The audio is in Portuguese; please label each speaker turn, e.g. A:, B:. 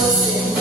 A: você.